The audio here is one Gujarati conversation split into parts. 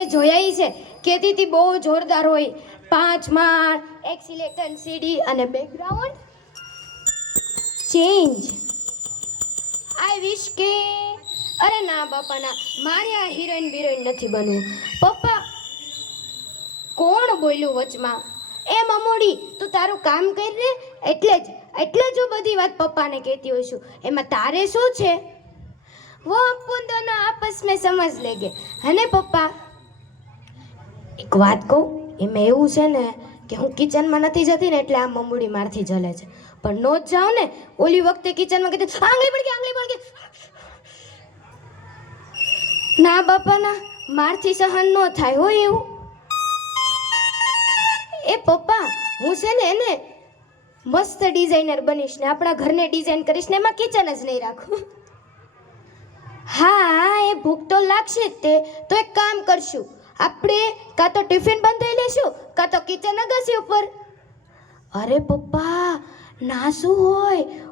જોયાઈ છે કહેતી હતી બહુ જોરદાર હોય 5 માળ એક્સિલેટર સીડી અને બેકગ્રાઉન્ડ ચેન્જ આઈ વિશ કે અરે ના બાપા ના મારે આ હિરોઈન બિરોઈન નથી બનવું પપ્પા કોણ બોલ્યું વચમાં એ મમોડી તું તારું કામ કર રે એટલે જ બધી વાત પપ્પાને કહેતી હોય છું એમાં તારે શું છે वो अपन दोनों आपस में समझ लेंगे है ने पप्पा એક વાત કહું એમાં એવું છે ને કે હું કિચનમાં નથી જતી ને એટલે આ મમુડી મારથી જલે છે પણ નો જ જાઉં ને ઓલી વખતે કિચનમાં કીધું આંગળી પડ ગઈ ના બાપા ના મારથી સહન ન થાય હોય એવું એ પપ્પા હું છે ને એને મસ્ત ડિઝાઇનર બનીશ ને આપણા ઘરને ડિઝાઇન કરીશ ને એમાં કિચન જ નહીં રાખું હા એ ભૂખ તો લાગશે જ તે તો એક કામ કરશું આપણે કાં તો ટિફિન બંધાઈ લેશું કાં તો કિચન અગાસી ઉપર અરે પપ્પા ના શું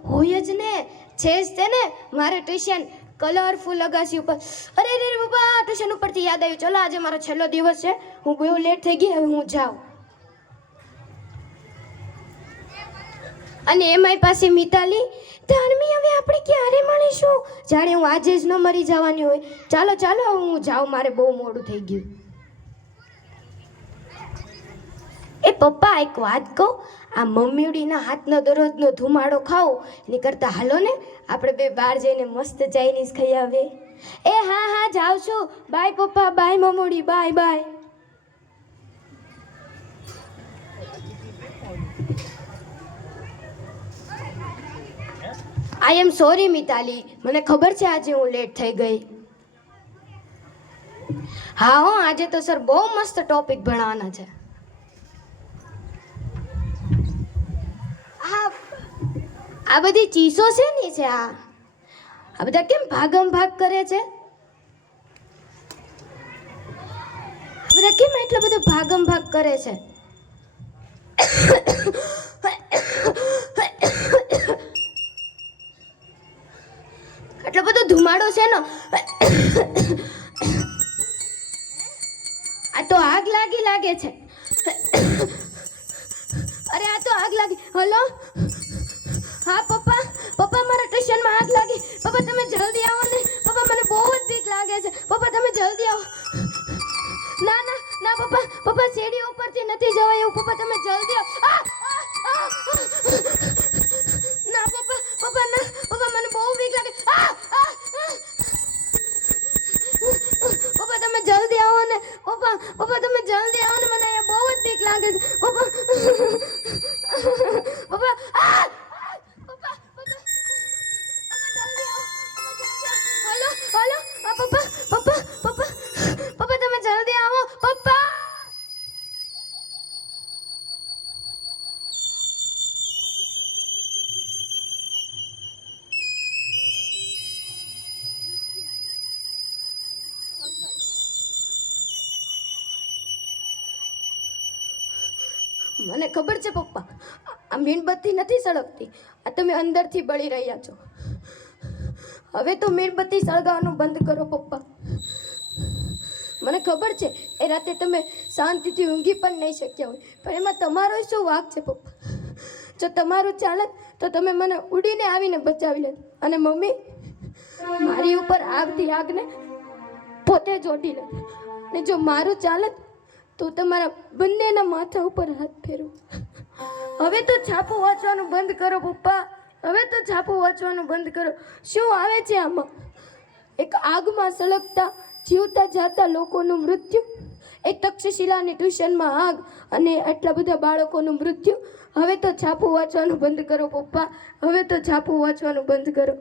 હોય જ ને છે જ તે ને મારે ટ્યુશન કલરફુલ અગાસી ઉપર અરે પપ્પા ટ્યુશન ઉપરથી યાદ આવ્યું ચલો આજે મારો છેલ્લો દિવસ છે હું બહુ લેટ થઈ ગઈ હવે હું જાઉં અને એમાંય પાસે મિતાલી ધર્મી હવે આપણે ક્યારે મળીશું જાણે હું આજે જ ન મરી જવાની હોય ચાલો ચાલો હું જાઉં મારે બહુ મોડું થઈ ગયું એ પપ્પા એક વાત કહું આ મમ્મીડીના હાથનો દરરોજનો ધુમાડો ખાઓ એની કરતાં હાલો ને આપણે બે બહાર જઈને મસ્ત ચાઇનીઝ ખાઈ આવે એ હા જાઉં છું બાય પપ્પા બાય મમ્મુડી bye bye I am sorry Mitali મને ખબર છે આજે હું લેટ થઈ ગઈ હા હો આજે તો સર બહુ મસ્ત ટોપિક ભણાવવાના છે આ બધી ચીસો છે ને છે આ બધા કેમ ભાગમ ભાગ કરે છે આ બધા કેમ એટલો બધો ભાગમ ભાગ કરે છે એટલો બધો ધુમાડો છે ને આ તો આગ લાગે છે અરે આ તો આગ લાગી હલો હા પપ્પા મારા ટ્યુશનમાં આગ લાગી પપ્પા તમે જલ્દી આવો ને પપ્પા મને બહુ જ બીક લાગે છે પપ્પા તમે જલ્દી આવો ના પપ્પા સીડી ઉપરથી નથી જવાય એવું પપ્પા તમે જલ્દી આવો ના પપ્પા મને બહુ બીક લાગે પપ્પા તમે જલ્દી આવો ને પપ્પા તમે જલ્દી આવો ને મને અહીંયા બહુ જ બીક લાગે છે પપ્પા પપ્પા તમે જલ્દી આવો પપ્પા મને ખબર છે પપ્પા આ મીણબત્તી નથી સળગતી આ તમે અંદરથી બળી રહ્યા છો હવે તો મીણબત્તી સળગાવવાનું બંધ કરો પપ્પા મને ખબર છે એ રાતે તમે શાંતિથી ઊંઘી પણ નહીં શક્યા હોય પણ એમાં તમારો શું વાંક છે પપ્પા જો તમારું ચાલત તો તમે મને ઉડીને આવીને બચાવી લેત અને મમ્મી મારી ઉપર આવતી આગને પોતે જ ઓઢી લેત અને જો મારું ચાલત તો તમારા બંનેના માથા ઉપર હાથ ફેરવો હવે તો છાપું વાંચવાનું બંધ કરો પપ્પા હવે તો છાપું વાંચવાનું બંધ કરો શું આવે છે આમાં એક આગમાં સળગતા જીવતા જાતા લોકોનું મૃત્યુ એક તક્ષશિલાની ટ્યુશનમાં આગ અને આટલા બધા બાળકોનું મૃત્યુ હવે તો છાપું વાંચવાનું બંધ કરો પપ્પા હવે તો છાપું વાંચવાનું બંધ કરો